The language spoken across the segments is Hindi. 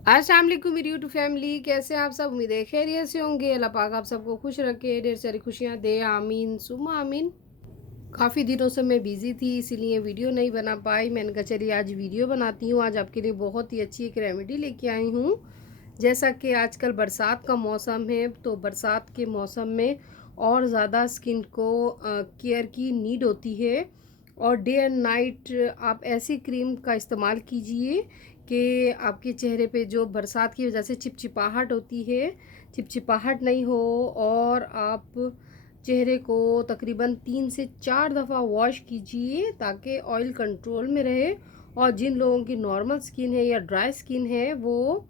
अस्सलाम वालेकुम मेरी यूट्यूब फैमिली, कैसे हैं आप सब? उम्मीद है खैरियत से होंगे। अल्लाह पाक आप सबको खुश रखे, ढेर सारी खुशियाँ दे, आमीन सुम्मा आमीन। काफ़ी दिनों से मैं बिज़ी थी, इसीलिए वीडियो नहीं बना पाई। मैंने कहा चलिए आज वीडियो बनाती हूँ। आज आपके लिए बहुत ही अच्छी एक रेमेडी लेके आई हूँ। जैसा कि आजकल बरसात का मौसम है, तो बरसात के मौसम में और ज़्यादा स्किन को केयर की नीड होती है। और डे एंड नाइट आप ऐसी क्रीम का इस्तेमाल कीजिए कि आपके चेहरे पे जो बरसात की वजह से चिपचिपाहट होती है, चिपचिपाहट नहीं हो। और आप चेहरे को तकरीबन 3 से 4 दफ़ा वॉश कीजिए ताकि ऑयल कंट्रोल में रहे। और जिन लोगों की नॉर्मल स्किन है या ड्राई स्किन है वो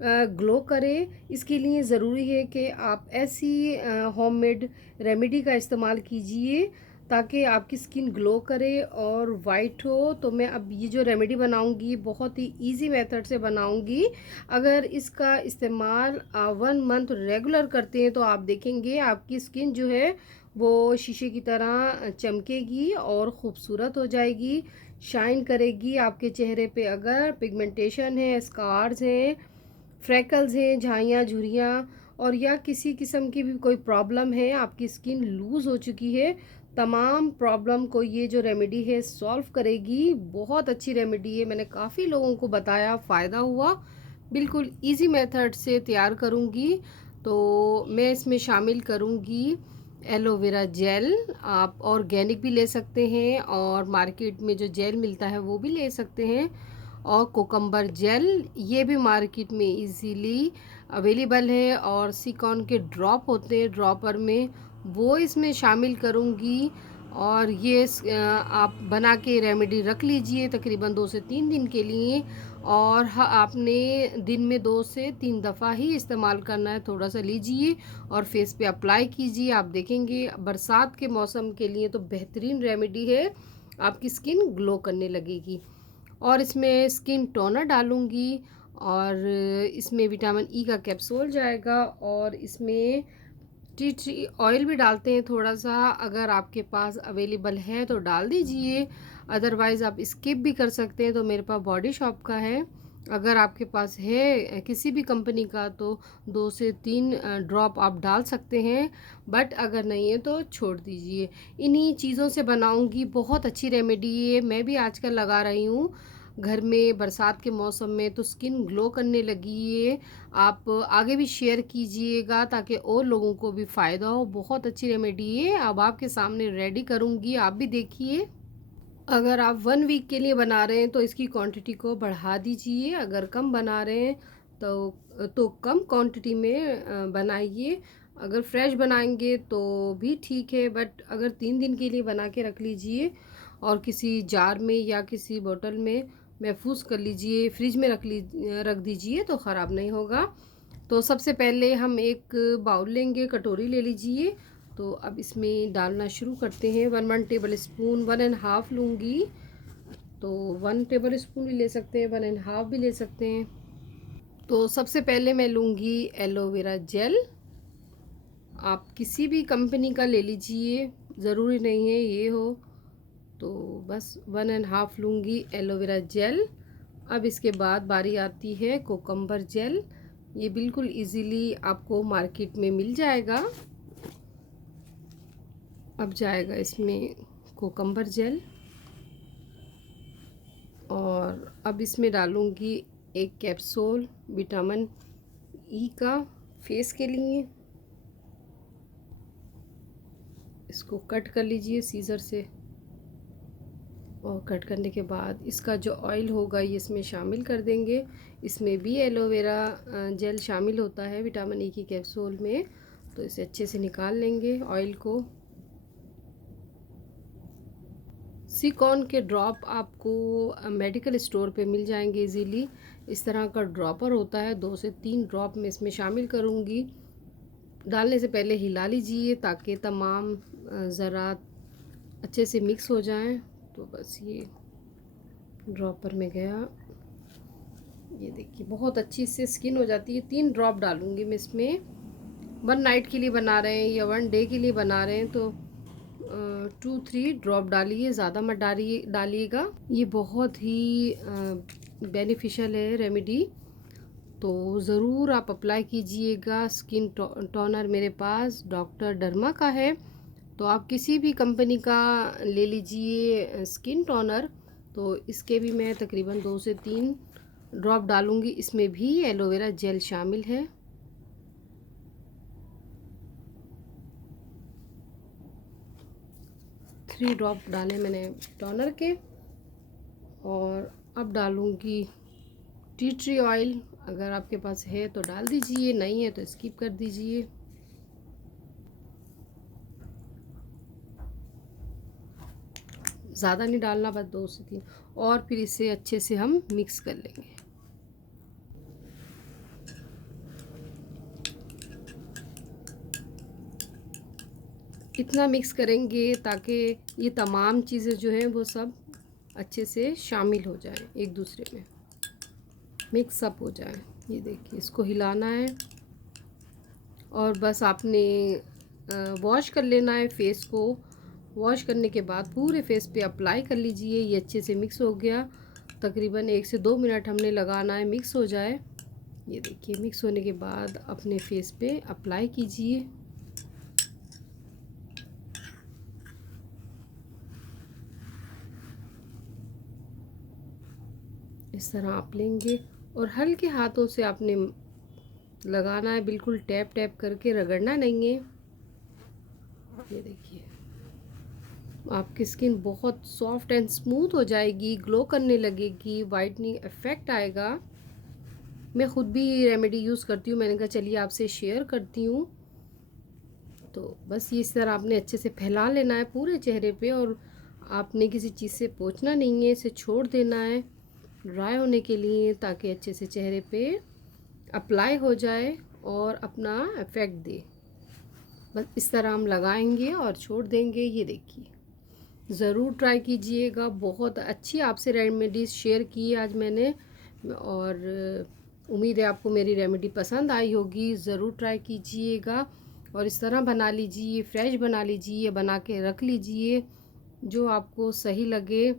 ग्लो करे। इसके लिए ज़रूरी है कि आप ऐसी होममेड रेमेडी का इस्तेमाल कीजिए ताकि आपकी स्किन ग्लो करे और वाइट हो। तो मैं अब ये जो रेमेडी बनाऊंगी बहुत ही इजी मेथड से बनाऊंगी। अगर इसका इस्तेमाल 1 मंथ रेगुलर करते हैं तो आप देखेंगे आपकी स्किन जो है वो शीशे की तरह चमकेगी और ख़ूबसूरत हो जाएगी, शाइन करेगी। आपके चेहरे पे अगर पिगमेंटेशन है, स्कार्स हैं, फ्रैकल्स हैं, झाइयाँ झुर्रियाँ और या किसी किस्म की भी कोई प्रॉब्लम है, आपकी स्किन लूज़ हो चुकी है, तमाम प्रॉब्लम को ये जो रेमेडी है सॉल्व करेगी। बहुत अच्छी रेमेडी है, मैंने काफ़ी लोगों को बताया, फ़ायदा हुआ। बिल्कुल इजी मेथड से तैयार करूँगी। तो मैं इसमें शामिल करूँगी एलोवेरा जेल। आप ऑर्गेनिक भी ले सकते हैं और मार्केट में जो जेल मिलता है वो भी ले सकते हैं। और कोकम्बर जेल, ये भी मार्केट में इजीली अवेलेबल है। और सिकॉन के ड्रॉप होते हैं ड्रॉपर में, वो इसमें शामिल करूँगी। और ये आप बना के रेमेडी रख लीजिए तकरीबन 2 से 3 दिन के लिए। और आपने दिन में 2 से 3 दफ़ा ही इस्तेमाल करना है। थोड़ा सा लीजिए और फेस पे अप्लाई कीजिए। आप देखेंगे बरसात के मौसम के लिए तो बेहतरीन रेमेडी है, आपकी स्किन ग्लो करने लगेगी। और इसमें स्किन टोनर डालूँगी और इसमें विटामिन ई का कैप्सूल जाएगा। और इसमें टी ट्री ऑयल भी डालते हैं थोड़ा सा, अगर आपके पास अवेलेबल है तो डाल दीजिए, अदरवाइज़ आप स्किप भी कर सकते हैं। तो मेरे पास बॉडी शॉप का है, अगर आपके पास है किसी भी कंपनी का तो 2 से 3 ड्रॉप आप डाल सकते हैं, बट अगर नहीं है तो छोड़ दीजिए। इन्हीं चीज़ों से बनाऊंगी, बहुत अच्छी रेमेडी है, मैं भी आजकल लगा रही हूँ घर में बरसात के मौसम में, तो स्किन ग्लो करने लगी है। आप आगे भी शेयर कीजिएगा ताकि और लोगों को भी फ़ायदा हो। बहुत अच्छी रेमेडी है, अब आपके सामने रेडी करूँगी, आप भी देखिए। अगर आप 1 वीक के लिए बना रहे हैं तो इसकी क्वांटिटी को बढ़ा दीजिए, अगर कम बना रहे हैं तो कम क्वांटिटी में बनाइए। अगर फ्रेश बनाएंगे तो भी ठीक है, बट अगर 3 दिन के लिए बना के रख लीजिए और किसी जार में या किसी बोतल में महफूज कर लीजिए, फ्रिज में रख दीजिए तो ख़राब नहीं होगा। तो सबसे पहले हम एक बाउल लेंगे, कटोरी ले लीजिए। तो अब इसमें डालना शुरू करते हैं। 1 टेबल स्पून, 1.5 लूँगी। तो 1 टेबल स्पून भी ले सकते हैं, 1.5 भी ले सकते हैं। तो सबसे पहले मैं लूँगी एलोवेरा जेल। आप किसी भी कंपनी का ले लीजिए, ज़रूरी नहीं है ये हो। तो बस 1.5 लूँगी एलोवेरा जेल। अब इसके बाद बारी आती है कोकम्बर जेल। ये बिल्कुल इजीली आपको मार्केट में मिल जाएगा। अब जाएगा इसमें कोकम्बर जेल और अब इसमें डालूँगी एक कैप्सूल विटामिन ई का फेस के लिए। इसको कट कर लीजिए सीज़र से और कट करने के बाद इसका जो ऑयल होगा ये इसमें शामिल कर देंगे। इसमें भी एलोवेरा जेल शामिल होता है विटामिन ई की कैप्सूल में। तो इसे अच्छे से निकाल लेंगे ऑयल को। सिकॉन के ड्रॉप आपको मेडिकल स्टोर पे मिल जाएंगे इजीली। इस तरह का ड्रॉपर होता है, 2 से 3 ड्रॉप में इसमें शामिल करूँगी। डालने से पहले हिला लीजिए ताकि तमाम ज़रात अच्छे से मिक्स हो जाएं। तो बस ये ड्रॉपर में गया, ये देखिए बहुत अच्छी से स्किन हो जाती है। 3 ड्रॉप डालूँगी मैं इसमें। 1 नाइट के लिए बना रहे हैं या 1 डे के लिए बना रहे हैं तो 2-3 ड्रॉप डालिए, ज़्यादा मत डालिएगा। ये बहुत ही बेनिफिशियल है रेमेडी। तो ज़रूर आप अप्लाई कीजिएगा। स्किन टोनर मेरे पास डॉक्टर डर्मा का है, तो आप किसी भी कंपनी का ले लीजिए स्किन टोनर। तो इसके भी मैं तकरीबन 2 से 3 ड्रॉप डालूँगी। इसमें भी एलोवेरा जेल शामिल है। थ्री ड्रॉप डाले मैंने टोनर के। और अब डालूँगी टी ट्री ऑयल। अगर आपके पास है तो डाल दीजिए, नहीं है तो स्किप कर दीजिए। ज़्यादा नहीं डालना, बस 2 से 3। और फिर इसे अच्छे से हम मिक्स कर लेंगे। इतना मिक्स करेंगे ताकि ये तमाम चीज़ें जो हैं वो सब अच्छे से शामिल हो जाएं, एक दूसरे में मिक्स अप हो जाए। ये देखिए, इसको हिलाना है और बस आपने वॉश कर लेना है फेस को। वॉश करने के बाद पूरे फेस पे अप्लाई कर लीजिए। ये अच्छे से मिक्स हो गया। तकरीबन 1 से 2 मिनट हमने लगाना है मिक्स हो जाए। ये देखिए, मिक्स होने के बाद अपने फेस पे अप्लाई कीजिए। इस तरह आप लेंगे और हल्के हाथों से आपने लगाना है, बिल्कुल टैप टैप करके, रगड़ना नहीं है। ये देखिए, आपकी स्किन बहुत सॉफ्ट एंड स्मूथ हो जाएगी, ग्लो करने लगेगी, वाइटनिंग इफ़ेक्ट आएगा। मैं ख़ुद भी रेमेडी यूज़ करती हूँ, मैंने कहा चलिए आपसे शेयर करती हूँ। तो बस ये इस तरह आपने अच्छे से फैला लेना है पूरे चेहरे पे और आपने किसी चीज़ से पोंछना नहीं है, इसे छोड़ देना है ड्राई होने के लिए, ताकि अच्छे से चेहरे पे अप्लाई हो जाए और अपना इफ़ेक्ट दे। बस इस तरह हम लगाएंगे और छोड़ देंगे। ये देखिए, ज़रूर ट्राई कीजिएगा। बहुत अच्छी आपसे रेमेडीज़ शेयर की आज मैंने और उम्मीद है आपको मेरी रेमेडी पसंद आई होगी। ज़रूर ट्राई कीजिएगा और इस तरह बना लीजिए, फ्रेश बना लीजिए, बना के रख लीजिए जो आपको सही लगे।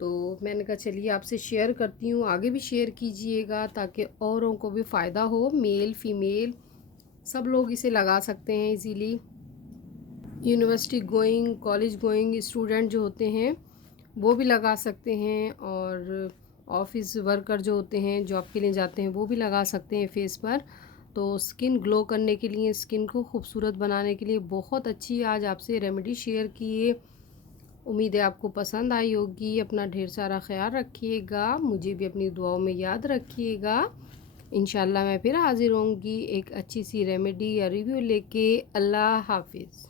तो मैंने कहा चलिए आपसे शेयर करती हूँ, आगे भी शेयर कीजिएगा ताकि औरों को भी फ़ायदा हो। मेल फीमेल सब लोग इसे लगा सकते हैं easily. University going, college going student जो होते हैं वो भी लगा सकते हैं और ऑफिस वर्कर जो होते हैं, जॉब के लिए जाते हैं, वो भी लगा सकते हैं फेस पर। तो स्किन ग्लो करने के लिए, स्किन को खूबसूरत बनाने के लिए बहुत अच्छी आज आपसे रेमेडी शेयर की है। उम्मीद है आपको पसंद आई होगी। अपना ढेर सारा ख्याल रखिएगा, मुझे भी अपनी दुआओं में याद रखिएगा। इंशाल्लाह मैं फिर हाज़िर होंगी एक अच्छी सी रेमेडी या रिव्यू लेके। अल्लाह हाफिज़।